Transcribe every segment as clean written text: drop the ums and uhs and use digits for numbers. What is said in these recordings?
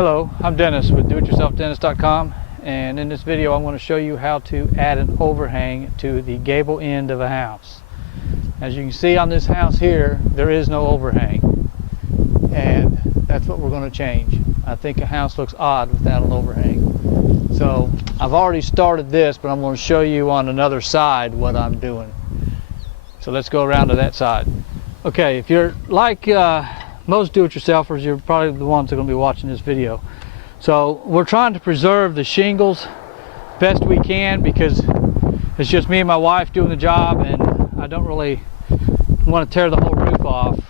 Hello, I'm Dennis with doityourselfdennis.com, and in this video I'm going to show you how to add an overhang to the gable end of a house. As you can see on this house here, there is no overhang, and that's what we're going to change. I think a house looks odd without an overhang. So I've already started this, but I'm going to show you on another side what I'm doing. So let's go around to that side. Okay, if you're like most do-it-yourselfers, you're probably the ones that are going to be watching this video. So we're trying to preserve the shingles best we can because it's just me and my wife doing the job, and I don't really want to tear the whole roof off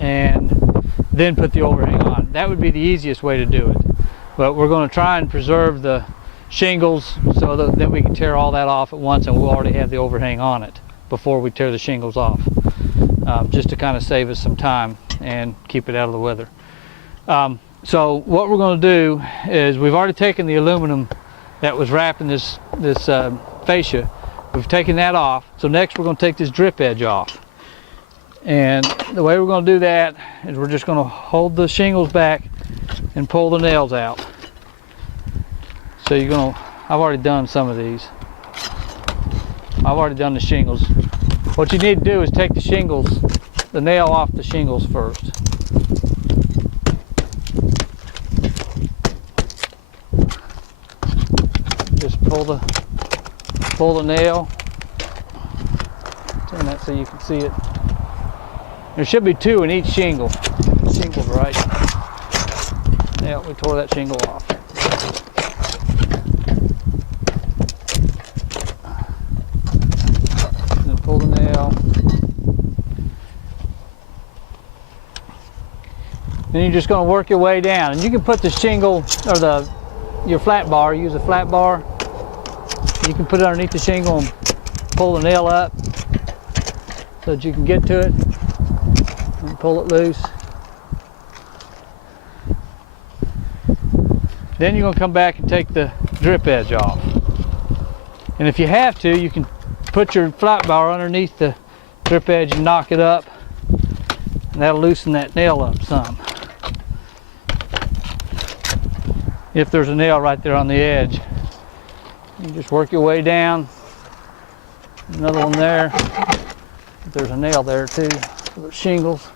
and then put the overhang on. That would be the easiest way to do it. But we're going to try and preserve the shingles so that we can tear all that off at once, and we'll already have the overhang on it before we tear the shingles off, just to kind of save us some time and keep it out of the weather. So what we're going to do is, we've already taken the aluminum that was wrapping this fascia. We've taken that off. So next we're going to take this drip edge off. And the way we're going to do that is we're just going to hold the shingles back and pull the nails out. So you're going to, I've already done some of these. I've already done the shingles. What you need to do is take the shingles, the nail off the shingles first. Just pull the nail. Turn that so you can see it. There should be two in each shingle. Shingle's right. Yeah, we tore that shingle off. And then pull the nail. Then you're just going to work your way down, and you can put the shingle or your flat bar. Use a flat bar. You can put it underneath the shingle and pull the nail up so that you can get to it and pull it loose. Then you're going to come back and take the drip edge off. And if you have to, you can put your flat bar underneath the drip edge and knock it up, and that'll loosen that nail up some. If there's a nail right there on the edge, you just work your way down. Another one there. There's a nail there too for the shingles.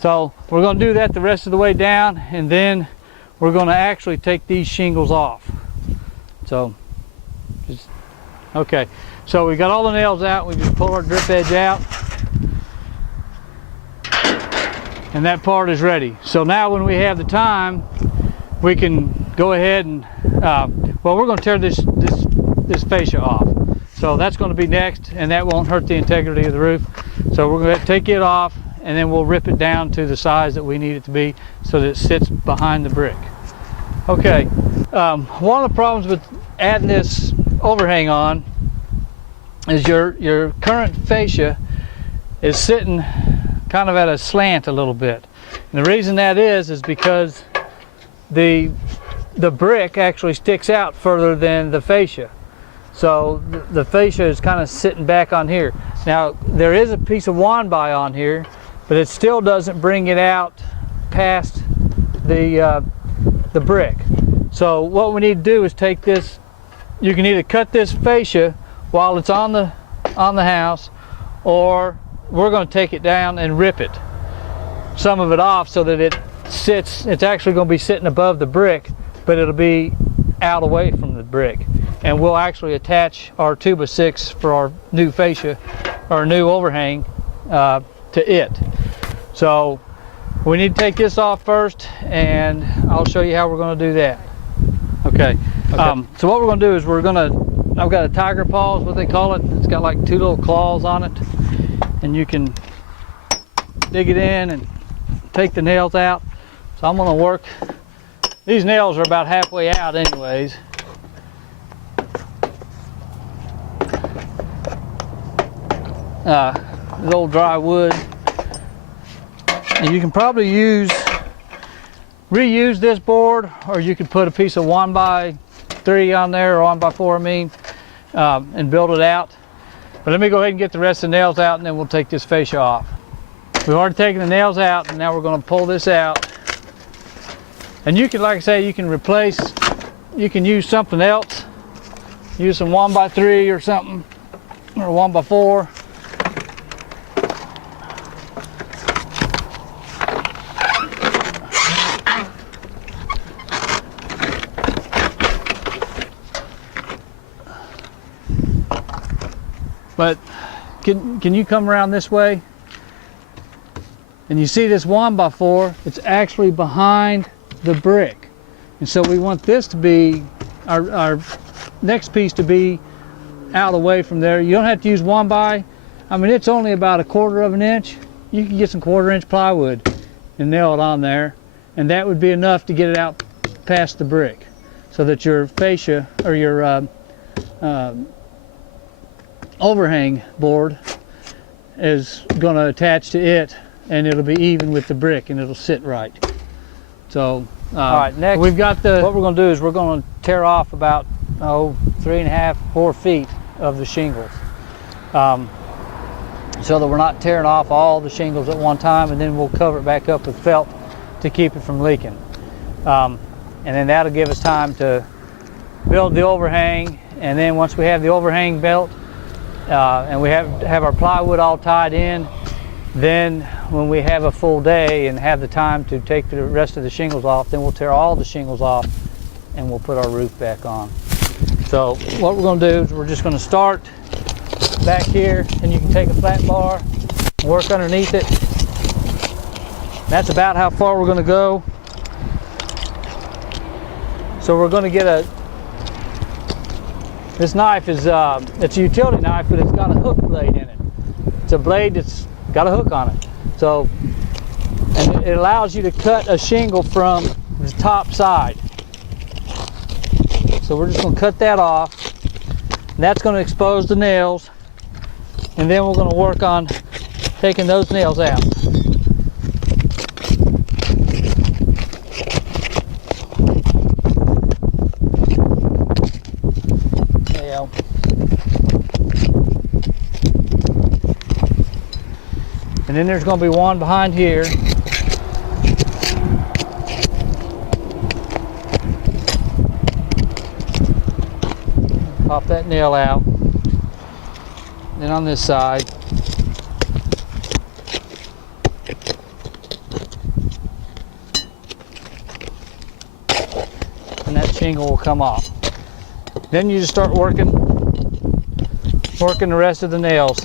So we're going to do that the rest of the way down, and then we're going to actually take these shingles off. So, okay. So we got all the nails out. We just pull our drip edge out, and that part is ready. So now, when we have the time, we can go ahead and well, we're going to tear this fascia off. So that's going to be next, and that won't hurt the integrity of the roof. So we're going to take it off, and then we'll rip it down to the size that we need it to be so that it sits behind the brick. Okay, one of the problems with adding this overhang on is your current fascia is sitting kind of at a slant a little bit. And the reason that is because the brick actually sticks out further than the fascia. So the fascia is kind of sitting back on here. Now, there is a piece of one-by on here, but it still doesn't bring it out past the brick. So what we need to do is take this. You can either cut this fascia while it's on the house, or we're going to take it down and rip it, some of it off, so that it sits. It's actually going to be sitting above the brick, but it'll be out away from the brick, and we'll actually attach our 2x6 for our new fascia, our new overhang, to it. So we need to take this off first, and I'll show you how we're going to do that. Okay. So what we're going to do is I've got a tiger paw is what they call it. It's got like two little claws on it, and you can dig it in and take the nails out. So I'm going to work. These nails are about halfway out anyways. This old dry wood. And you can probably use reuse this board, or you could put a piece of 1x3 on there, or 1x4 I mean, and build it out. But let me go ahead and get the rest of the nails out, and then we'll take this fascia off. We've already taken the nails out, and now we're going to pull this out. And you can, like I say, you can replace, you can use something else. Use some 1x3 or something, or 1x4. But can you come around this way? And you see this 1x4, it's actually behind the brick. And so we want this to be, our next piece to be out away from there. You don't have to use 1x, I mean, it's only about 1/4 of an inch. You can get some 1/4 inch plywood and nail it on there. And that would be enough to get it out past the brick, so that your fascia, or your overhang board, is going to attach to it, and it'll be even with the brick, and it'll sit right. So all right, next we've got what we're going to do is we're going to tear off about 3.5 to 4 feet of the shingles, so that we're not tearing off all the shingles at one time, and then we'll cover it back up with felt to keep it from leaking, and then that'll give us time to build the overhang. And then once we have the overhang built, and we have our plywood all tied in, then when we have a full day and have the time to take the rest of the shingles off, then we'll tear all the shingles off and we'll put our roof back on. So what we're going to do is we're just going to start back here, and you can take a flat bar, work underneath it. That's about how far we're going to go. So we're going to get this knife is, it's a utility knife, but it's got a hook blade in it. It's a blade that's got a hook on it. So, and it allows you to cut a shingle from the top side. So we're just going to cut that off. And that's going to expose the nails. And then we're going to work on taking those nails out. And then there's going to be one behind here. Pop that nail out. Then on this side. And that shingle will come off. Then you just start working the rest of the nails.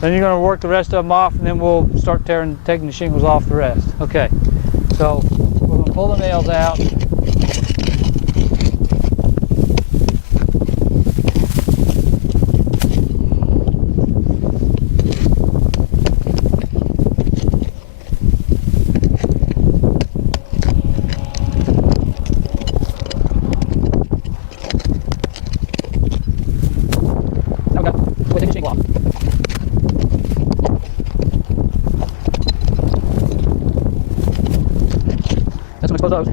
Then you're going to work the rest of them off, and then we'll start taking the shingles off the rest. Okay, so we're going to pull the nails out. Okay, we'll take the shingle off. Expose those.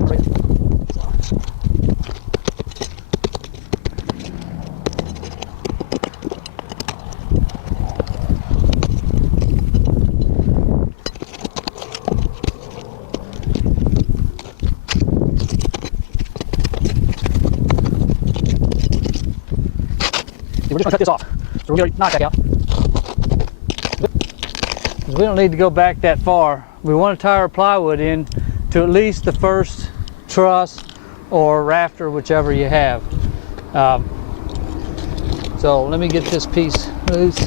We're just going to cut this off. So we're going to knock that out. Because we don't need to go back that far. We want to tie our plywood in to at least the first truss or rafter, whichever you have. So let me get this piece loose.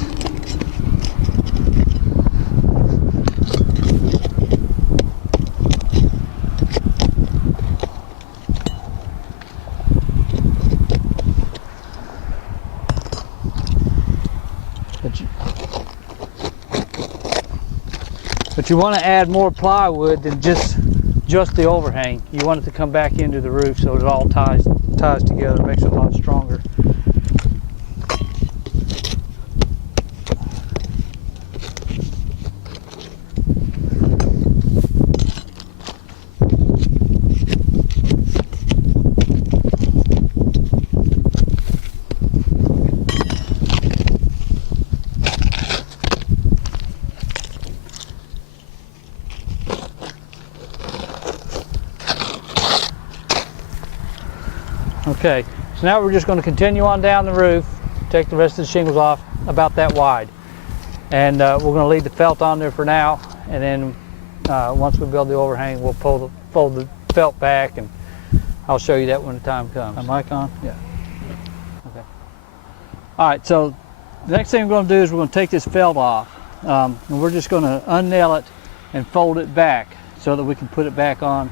But you want to add more plywood than just the overhang. You want it to come back into the roof so it all ties together, makes it a lot stronger. Okay, so now we're just going to continue on down the roof, take the rest of the shingles off about that wide. And we're going to leave the felt on there for now, and then once we build the overhang, we'll fold the felt back, and I'll show you that when the time comes. Am I mic on? Yeah. Okay. All right, so the next thing we're going to do is we're going to take this felt off, and we're just going to unnail it and fold it back so that we can put it back on.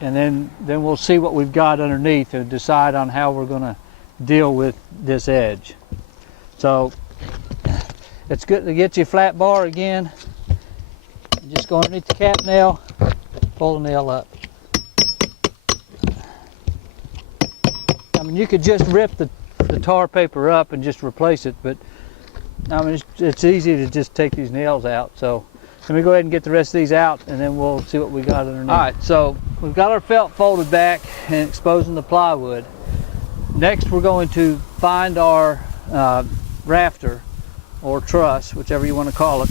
And then we'll see what we've got underneath and decide on how we're going to deal with this edge. So it's good to get you a flat bar again. You just go underneath the cap nail, pull the nail up. I mean, you could just rip the tar paper up and just replace it, but I mean, it's easy to just take these nails out. So let me go ahead and get the rest of these out, and then we'll see what we got underneath. All right, so we've got our felt folded back and exposing the plywood. Next, we're going to find our rafter or truss, whichever you want to call it,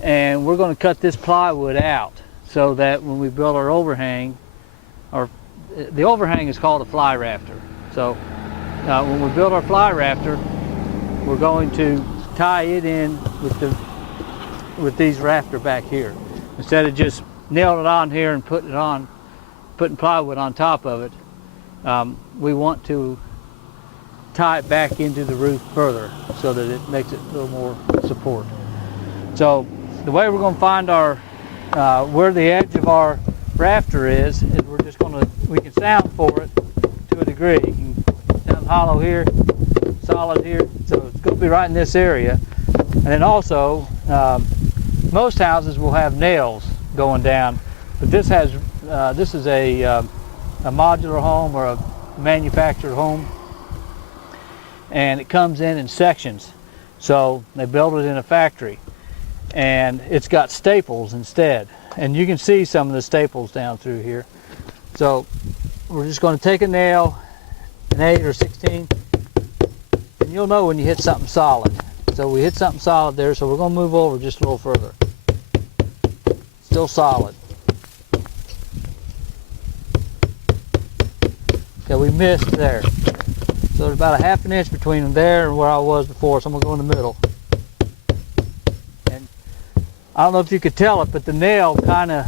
and we're going to cut this plywood out so that when we build our overhang, or the overhang is called a fly rafter. So when we build our fly rafter, we're going to tie it in with these rafter back here. Instead of just nailing it on here and putting plywood on top of it, we want to tie it back into the roof further so that it makes it a little more support. So the way we're going to find our where the edge of our rafter is we're just going to, we can sound for it to a degree. You can sound hollow here, solid here, so it's going to be right in this area. And then also, most houses will have nails going down, but this has this is a modular home or a manufactured home, and it comes in sections. So they build it in a factory, and it's got staples instead, and you can see some of the staples down through here. So we're just going to take a nail, an 8 or 16, and you'll know when you hit something solid. So we hit something solid there, so we're going to move over just a little further. Still solid. Okay, we missed there. So there's about a ½ an inch between them there and where I was before, so I'm going to go in the middle. And I don't know if you could tell it, but the nail kind of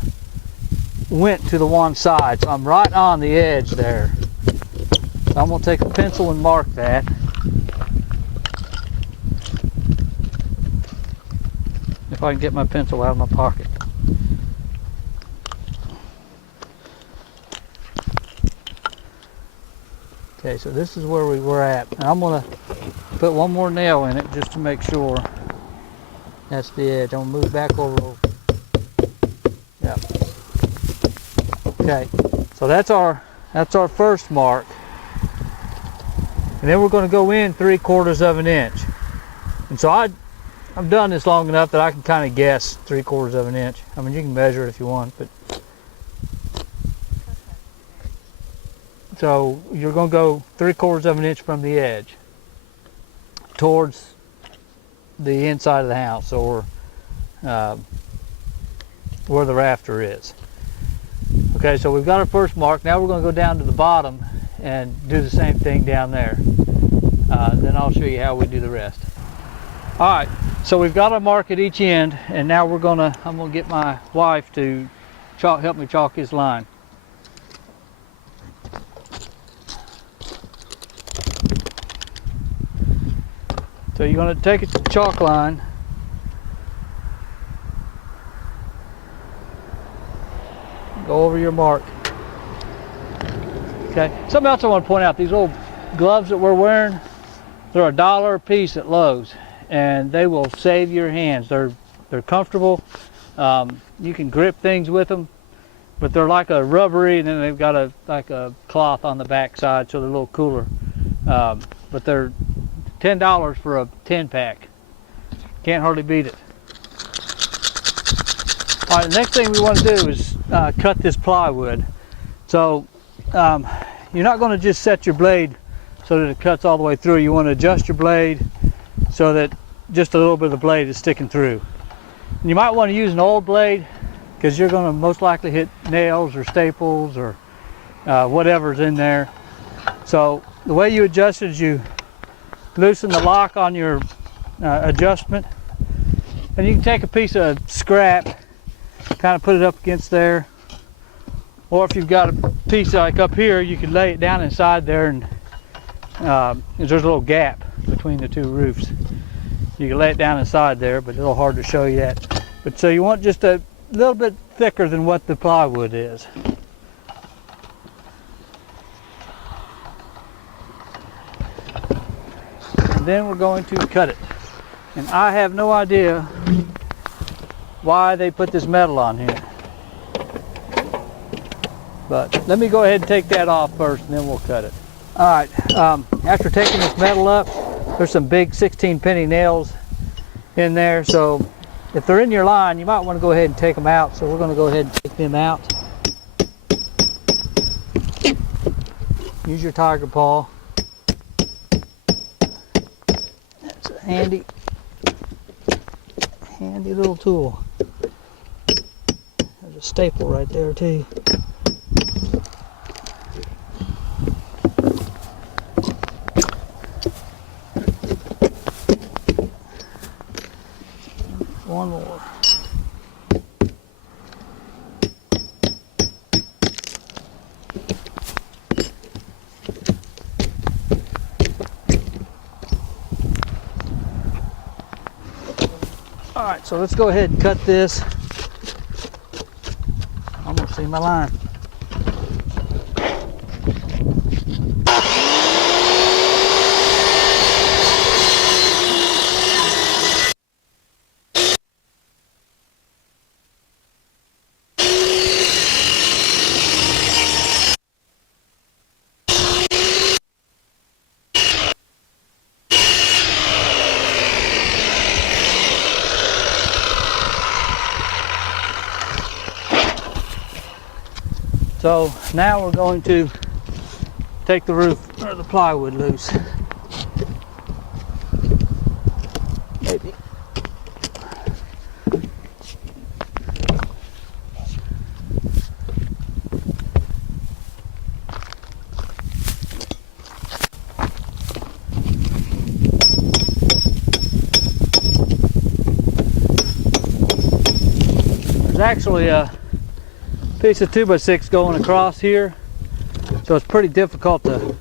went to the one side, so I'm right on the edge there. So I'm going to take a pencil and mark that. If I can get my pencil out of my pocket. Okay, so this is where we were at. And I'm going to put one more nail in it just to make sure that's the edge. I'm going to move back over. Yeah. Okay, so that's our first mark. And then we're going to go in 3/4 of an inch. And so I've done this long enough that I can kind of guess 3/4 of an inch. I mean, you can measure it if you want, but so you're going to go 3/4 of an inch from the edge towards the inside of the house, or where the rafter is. Okay, so we've got our first mark. Now we're going to go down to the bottom and do the same thing down there. Then I'll show you how we do the rest. All right, so we've got our mark at each end, and now I'm going to get my wife to help me chalk his line. So you're going to take it to the chalk line. Go over your mark. Okay, something else I want to point out, these old gloves that we're wearing, they're $1 a piece at Lowe's, and they will save your hands. They're They're comfortable. You can grip things with them, but they're like a rubbery, and then they've got like a cloth on the back side, so they're a little cooler. But they're $10 for a 10-pack. Can't hardly beat it. All right, the next thing we want to do is cut this plywood. So you're not going to just set your blade so that it cuts all the way through. You want to adjust your blade so that just a little bit of the blade is sticking through. And you might want to use an old blade because you're going to most likely hit nails or staples or whatever's in there. So the way you adjust it is you loosen the lock on your adjustment, and you can take a piece of scrap, kind of put it up against there, or if you've got a piece like up here, you can lay it down inside there, and there's a little gap between the two roofs. You can lay it down inside there, but it's a little hard to show you that. But so you want just a little bit thicker than what the plywood is. And then we're going to cut it. And I have no idea why they put this metal on here. But let me go ahead and take that off first, and then we'll cut it. All right, after taking this metal up, there's some big 16-penny nails in there. So if they're in your line, you might want to go ahead and take them out. So we're going to go ahead and take them out. Use your tiger paw. That's a handy little tool. There's a staple right there too. One more. All right, so let's go ahead and cut this. I'm gonna see my line. So now we're going to take the roof or the plywood loose. Maybe. There's actually a piece of 2x6 going across here, so it's pretty difficult to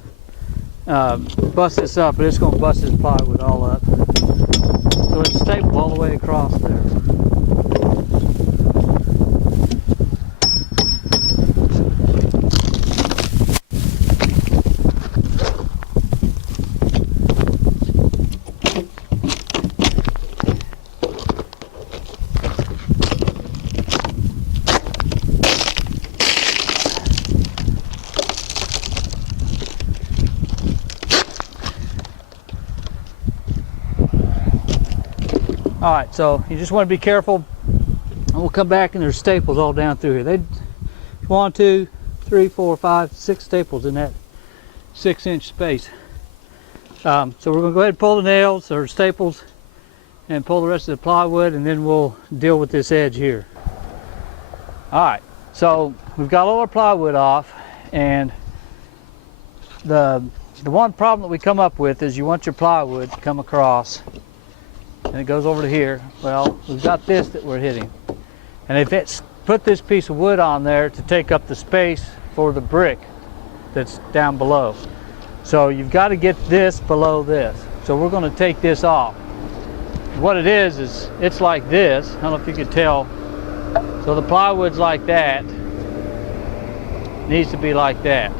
bust this up, but it's going to bust this plywood all up. So it's stapled all the way across there. All right, so you just want to be careful, and we'll come back and there's staples all down through here. They 1, 2, 3, 4, 5, 6 staples in that 6-inch space. So we're going to go ahead and pull the nails or staples and pull the rest of the plywood, and then we'll deal with this edge here. All right, so we've got all our plywood off, and the one problem that we come up with is you want your plywood to come across, and it goes over to here. Well, we've got this that we're hitting, and if it's put this piece of wood on there to take up the space for the brick that's down below. So you've got to get this below this. So we're going to take this off. What it is it's like this. I don't know if you could tell. So the plywood's like that. It needs to be like that.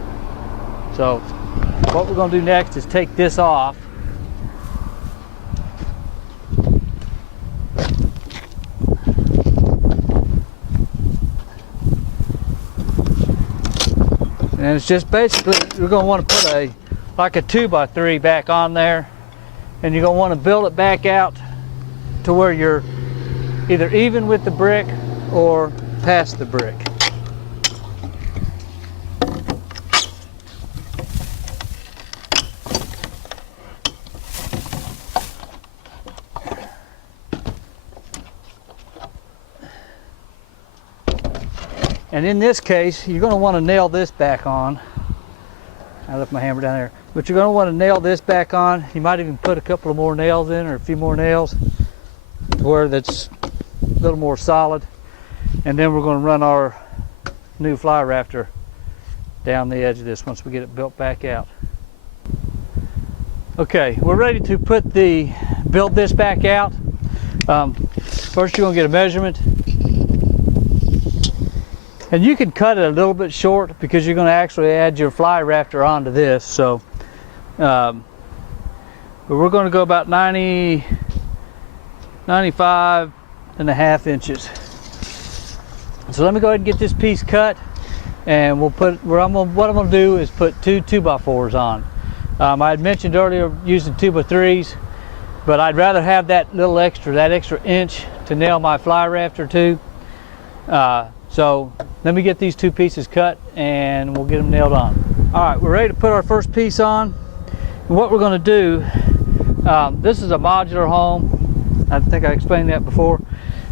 So what we're going to do next is take this off. And it's just basically, you're going to want to put like a 2x3 back on there, and you're going to want to build it back out to where you're either even with the brick or past the brick. And in this case, you're going to want to nail this back on. I left my hammer down there. But you're going to want to nail this back on. You might even put a couple of more nails in, or a few more nails, to where that's a little more solid. And then we're going to run our new fly rafter down the edge of this once we get it built back out. Okay, we're ready to build this back out. First you're going to get a measurement. And you can cut it a little bit short because you're going to actually add your fly rafter onto this. So, but we're going to go about 95.5 inches. So let me go ahead and get this piece cut, and we'll put what I'm going to do is put two 2x4s on. I had mentioned earlier using 2x3s, but I'd rather have that extra inch to nail my fly rafter to. So let me get these two pieces cut and we'll get them nailed on. All right, we're ready to put our first piece on. And what we're going to do, this is a modular home. I think I explained that before.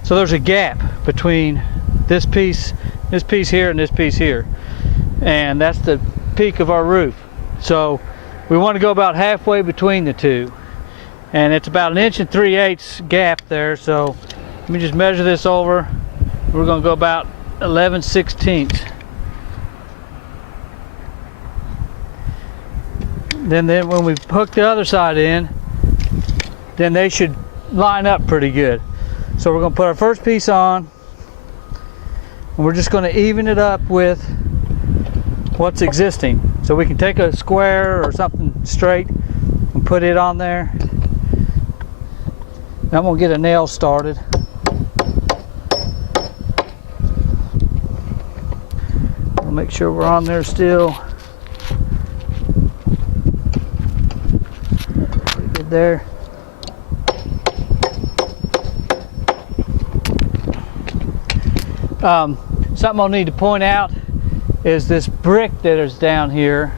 So there's a gap between this piece here and this piece here. And that's the peak of our roof. So we want to go about halfway between the two. And it's about 1 3/8 gap there. So let me just measure this over. We're going to go about 11/16. Then when we hook the other side in, then they should line up pretty good. So we're going to put our first piece on, and we're just going to even it up with what's existing. So we can take a square or something straight and put it on there. Now I'm going to get a nail started. Make sure we're on there still. Pretty good there. Something I'll need to point out is this brick that is down here.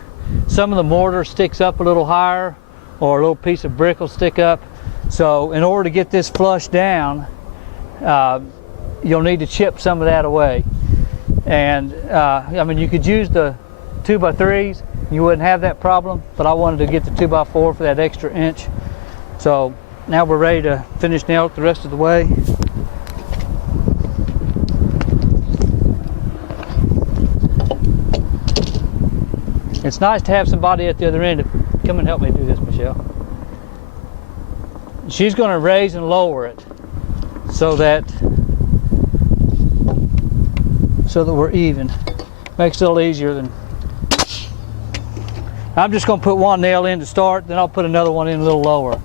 Some of the mortar sticks up a little higher, or a little piece of brick will stick up. So in order to get this flush down, you'll need to chip some of that away. And I mean, you could use the 2x3s, you wouldn't have that problem, but I wanted to get the 2x4 for that extra inch. So now we're ready to finish nail it the rest of the way. It's nice to have somebody at the other end to come and help me do this, Michelle. She's going to raise and lower it so that we're even. Makes it a little easier than. I'm just going to put one nail in to start, then I'll put another one in a little lower.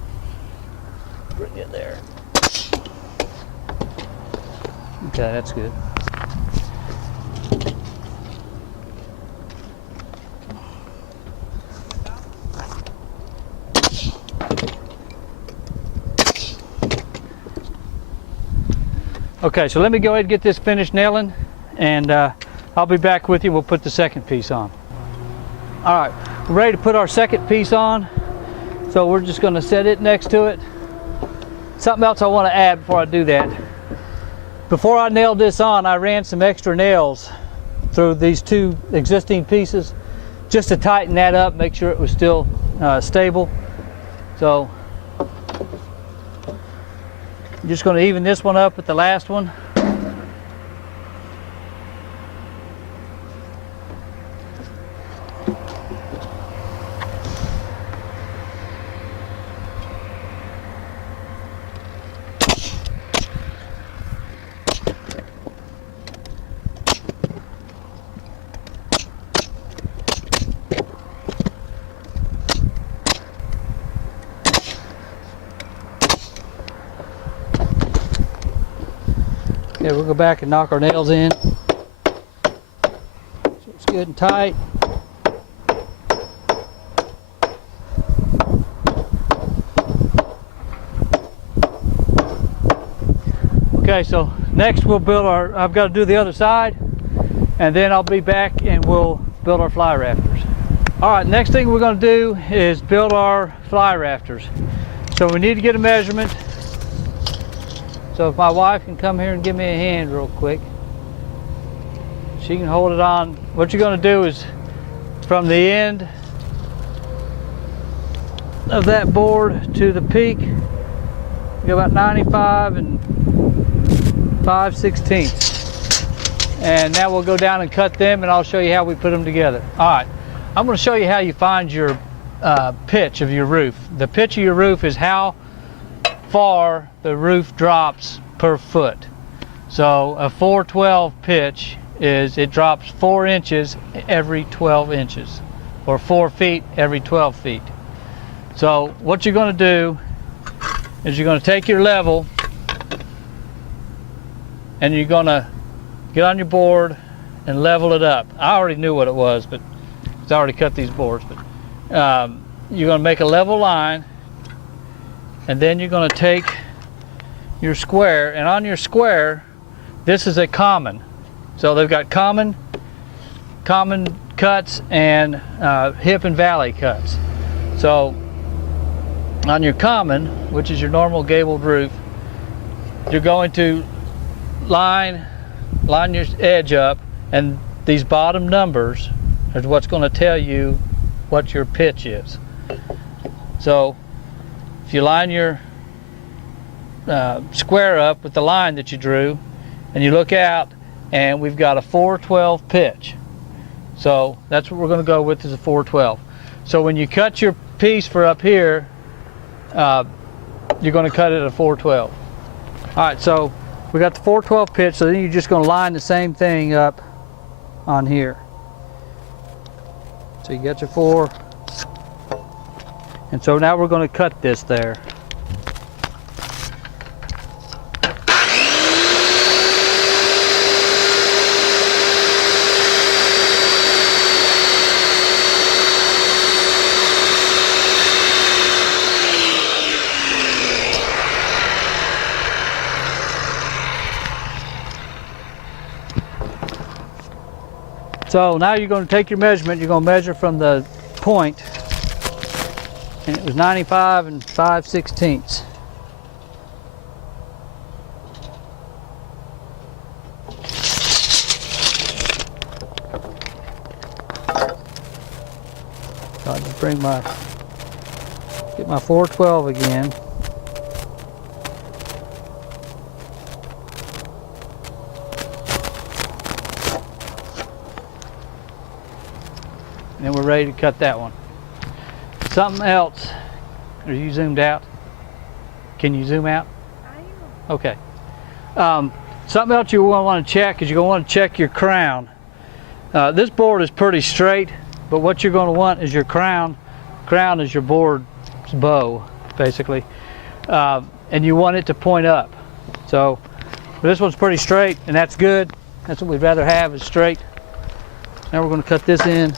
Bring it there. Okay, that's good. Okay, so let me go ahead and get this finished nailing, and I'll be back with you. We'll put the second piece on. All right, we're ready to put our second piece on. So we're just going to set it next to it. Something else I want to add before I do that. Before I nailed this on, I ran some extra nails through these two existing pieces just to tighten that up, make sure it was still stable. So I'm just going to even this one up with the last one. Okay, we'll go back and knock our nails in. So it's good and tight. Okay, so next we'll build our, I've got to do the other side, and then I'll be back and we'll build our fly rafters. All right, next thing we're going to do is build our fly rafters. So we need to get a measurement. So if my wife can come here and give me a hand real quick, she can hold it on. What you're going to do is from the end of that board to the peak, you go about 95 and 5/16. And now we'll go down and cut them, and I'll show you how we put them together. All right, I'm going to show you how you find your pitch of your roof. The pitch of your roof is how far the roof drops per foot. So a 412 pitch is it drops 4 inches every 12 inches, or 4 feet every 12 feet. So what you're going to do is you're going to take your level and you're going to get on your board and level it up. I already knew what it was, but I already cut these boards. But you're going to make a level line, and then you're going to take your square, and on your square, this is a common. So they've got common cuts and hip and valley cuts. So on your common, which is your normal gabled roof, you're going to line your edge up, and these bottom numbers is what's going to tell you what your pitch is. So if you line your square up with the line that you drew, and you look out, and we've got a 412 pitch. So that's what we're going to go with, is a 412. So when you cut your piece for up here, you're going to cut it at a 412. All right, so we got the 412 pitch, so then you're just going to line the same thing up on here. So you got your 4, and so now we're going to cut this there. So now you're going to take your measurement, you're going to measure from the point, and it was 95 and 5/16. So I'll just get my 412 again. And we're ready to cut that one. Something else. Are you zoomed out? Can you zoom out? I am. Okay. Something else you're going to want to check is you're going to want to check your crown. This board is pretty straight, but what you're going to want is your crown. Crown is your board's bow, basically. And you want it to point up. So this one's pretty straight, and that's good. That's what we'd rather have, is straight. Now we're going to cut this in.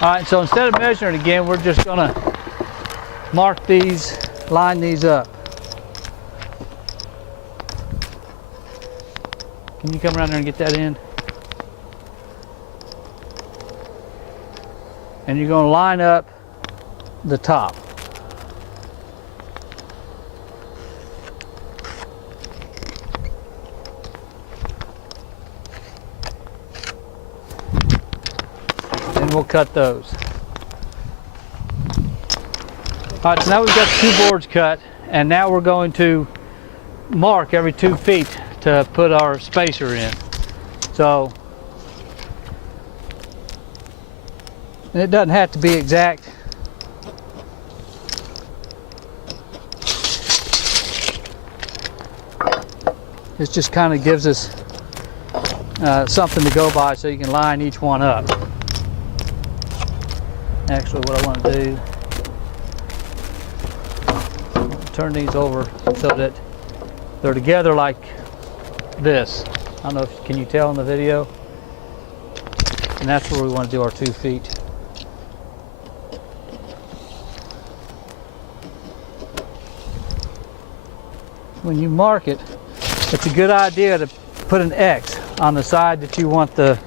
All right, so instead of measuring again, we're just gonna mark these, line these up. Can you come around there and get that in? And you're gonna line up the top. And we'll cut those. All right, so now we've got the 2 boards cut, and now we're going to mark every 2 feet to put our spacer in. So, and it doesn't have to be exact. This just kind of gives us something to go by, so you can line each one up. Actually, what I want to do, turn these over so that they're together like this. don't know if, can you tell in the video? And that's where we want to do our 2 feet. When you mark it, it's a good idea to put an X on the side that you want the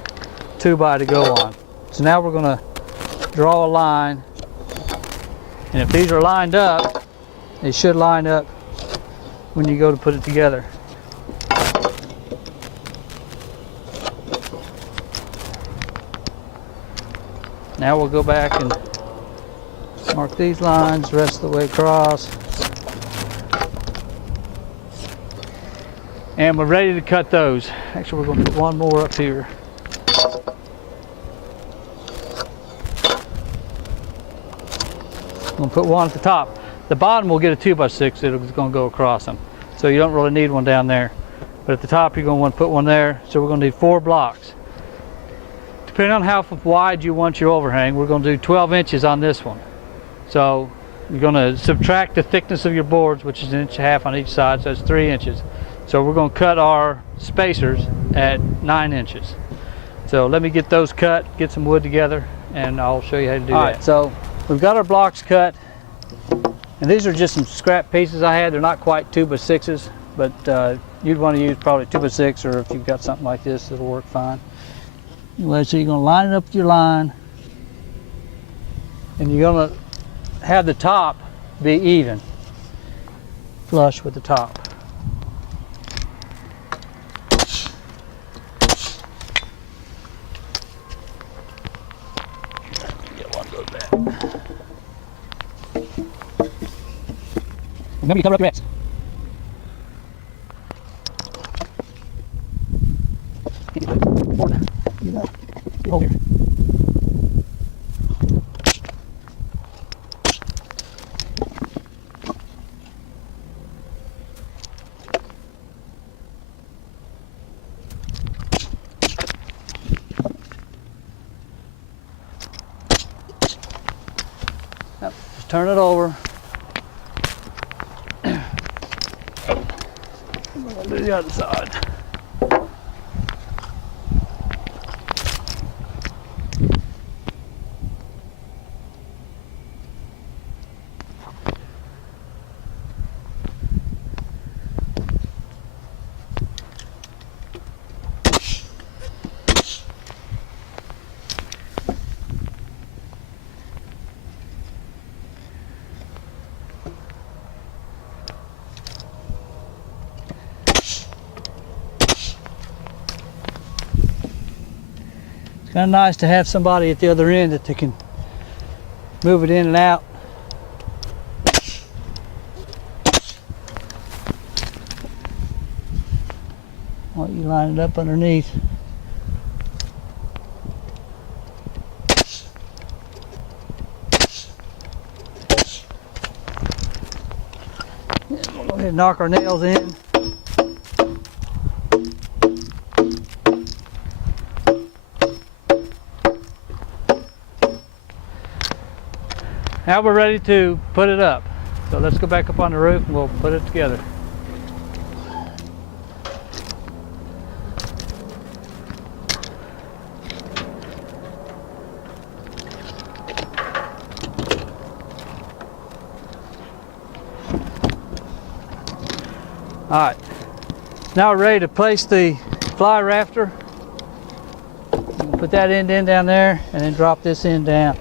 2x to go on. So now we're going to draw a line, and if these are lined up, they should line up when you go to put it together. Now we'll go back and mark these lines the rest of the way across. And we're ready to cut those. Actually, we're going to put one more up here. I'm going to put one at the top. The bottom will get a 2x6. It's going to go across them. So you don't really need one down there. But at the top, you're going to want to put one there. So we're going to need 4 blocks. Depending on how wide you want your overhang, we're going to do 12 inches on this one. So you're going to subtract the thickness of your boards, which is 1.5 inches on each side, so it's 3 inches. So we're going to cut our spacers at 9 inches. So let me get those cut, get some wood together, and I'll show you how to do that. All right, so we've got our blocks cut, and these are just some scrap pieces I had. They're not quite 2x6s, but you'd want to use probably 2x6, or if you've got something like this, it'll work fine. Anyway, so you're going to line it up with your line, and you're going to have the top be even, flush with the top. Get one go back. Remember, you cover up your X. Hold here. Now, just turn it over. We'll do the other side. It's kind of nice to have somebody at the other end that they can move it in and out. While you line it up underneath. We'll go ahead and knock our nails in. Now we're ready to put it up. So let's go back up on the roof and we'll put it together. All right, now we're ready to place the fly rafter. Put that end in down there and then drop this end down.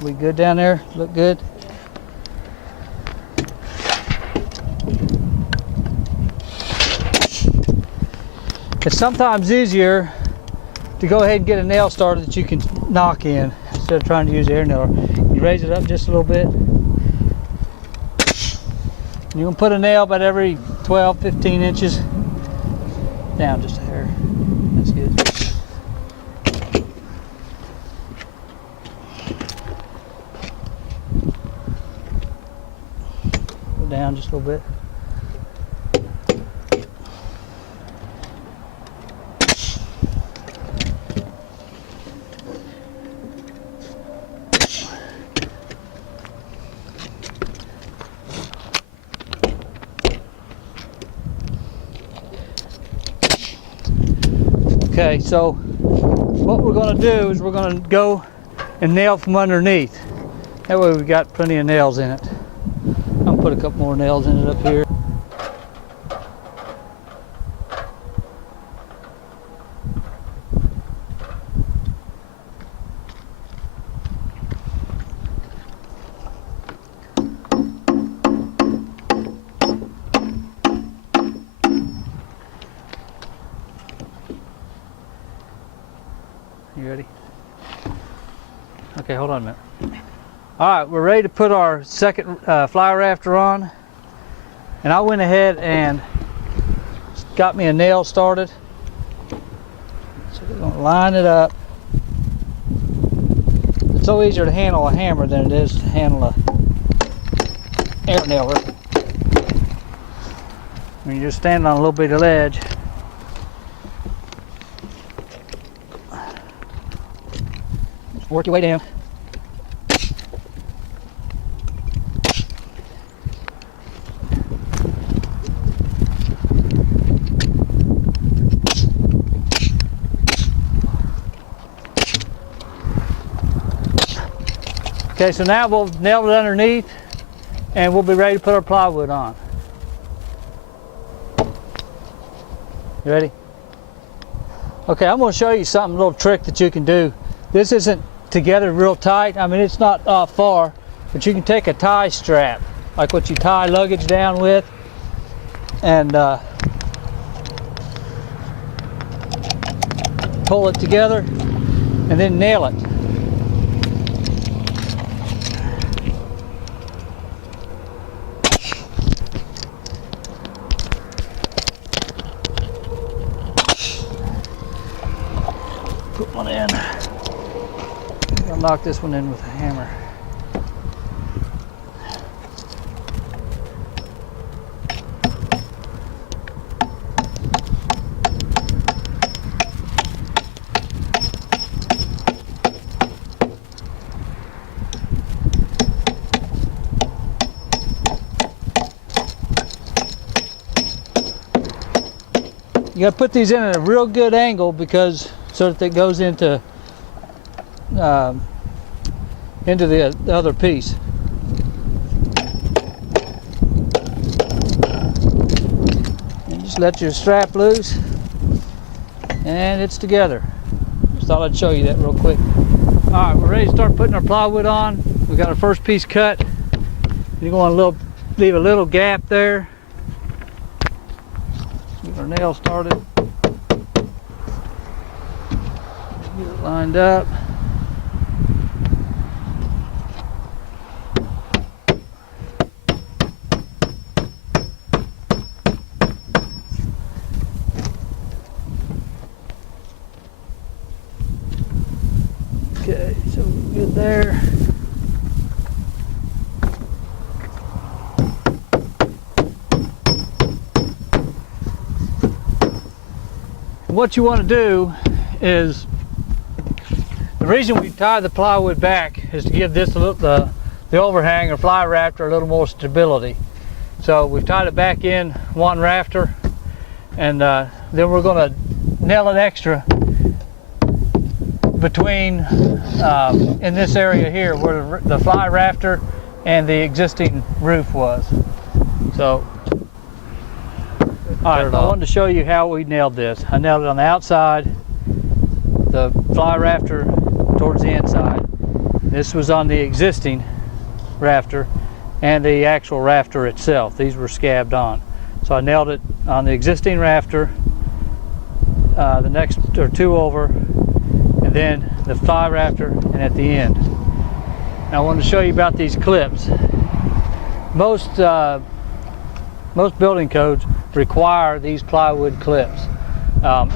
We good down there? Look good? It's sometimes easier to go ahead and get a nail starter that you can knock in instead of trying to use the air nailer. You raise it up just a little bit. You're going to put a nail about every 12, 15 inches down just a hair. That's good. Down just a little bit. so what we're going to do is we're going to go and nail from underneath. That way we've got plenty of nails in it. I'll put a couple more nails in it up here. You ready? Okay, hold on a minute. All right, we're ready to put our second fly rafter on. And I went ahead and got me a nail started. So we're going to line it up. It's so easier to handle a hammer than it is to handle a air nailer. When you're just standing on a little bit of ledge. Work your way down. Okay, so now we'll nail it underneath and we'll be ready to put our plywood on. You ready? Okay, I'm going to show you something, a little trick that you can do. This isn't together real tight. I mean, it's not far, but you can take a tie strap, like what you tie luggage down with, and pull it together and then nail it. Put one in. I'll knock this one in with a hammer. You got to put these in at a real good angle because so that it goes into the other piece. And just let your strap loose and it's together. Just thought I'd show you that real quick. All right, we're ready to start putting our plywood on. We got our first piece cut. You're going to leave a little gap there. Get our nail started. Get it lined up. Okay, so we're good there. What you want to do is, the reason we tie the plywood back is to give this the overhang or fly rafter a little more stability. So we've tied it back in one rafter, and then we're going to nail it extra between in this area here where the fly rafter and the existing roof was. So all right, I wanted to show you how we nailed this. I nailed it on the outside, the fly rafter towards the inside. This was on the existing rafter and the actual rafter itself. These were scabbed on. So I nailed it on the existing rafter, the next or two over, and then the fly rafter, and at the end. Now I wanted to show you about these clips. Most building codes require these plywood clips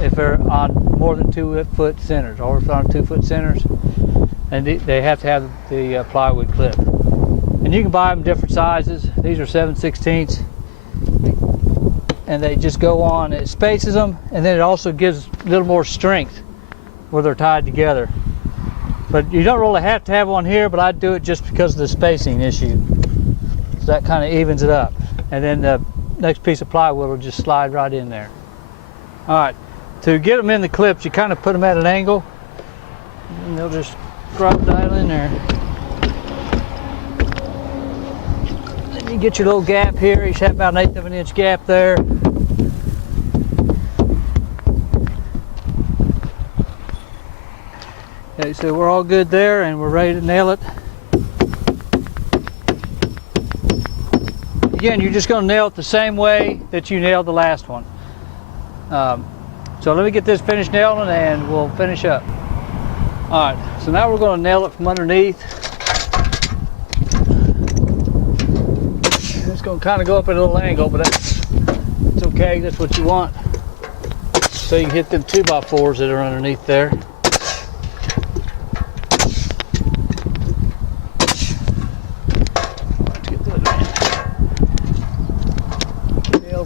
if they're on more than 2 foot centers, or if they're on 2 foot centers, and they have to have the plywood clip. And you can buy them different sizes. These are 7/16, and they just go on. It spaces them, and then it also gives a little more strength where they're tied together. But you don't really have to have one here, but I do it just because of the spacing issue. So that kind of evens it up. And then the next piece of plywood will just slide right in there. All right, to get them in the clips, you kind of put them at an angle, and they'll just drop dial in there. Then you get your little gap here. You should have about an 1/8 of an inch gap there. Okay, so we're all good there, and we're ready to nail it. Again, you're just going to nail it the same way that you nailed the last one. So let me get this finished nailing and we'll finish up. Alright, so now we're going to nail it from underneath. It's going to kind of go up at a little angle, but it's okay, that's what you want. So you can hit them 2x4s that are underneath there.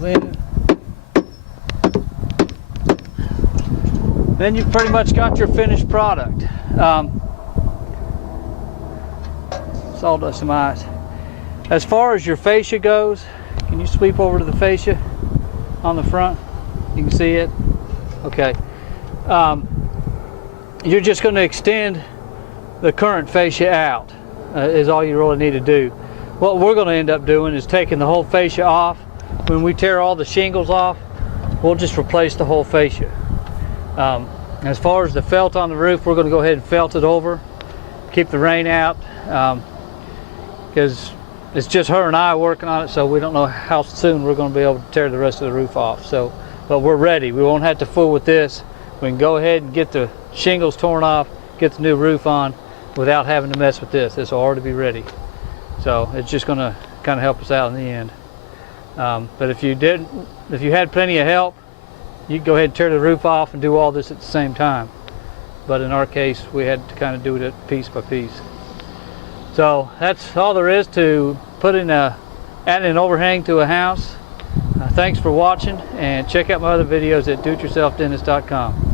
In. Then you've pretty much got your finished product. Sawdust in my eyes. As far as your fascia goes, can you sweep over to the fascia on the front? You can see it? Okay. You're just going to extend the current fascia out, is all you really need to do. What we're going to end up doing is taking the whole fascia off. When we tear all the shingles off, we'll just replace the whole fascia. As far as the felt on the roof, we're going to go ahead and felt it over, keep the rain out, because it's just her and I working on it, so we don't know how soon we're going to be able to tear the rest of the roof off. So, but we're ready. We won't have to fool with this. We can go ahead and get the shingles torn off, get the new roof on, without having to mess with this. This will already be ready. So it's just going to kind of help us out in the end. But if you had plenty of help, you could go ahead and tear the roof off and do all this at the same time. But in our case, we had to kind of do it piece by piece. So that's all there is to adding an overhang to a house. Thanks for watching, and check out my other videos at doityourselfdennis.com.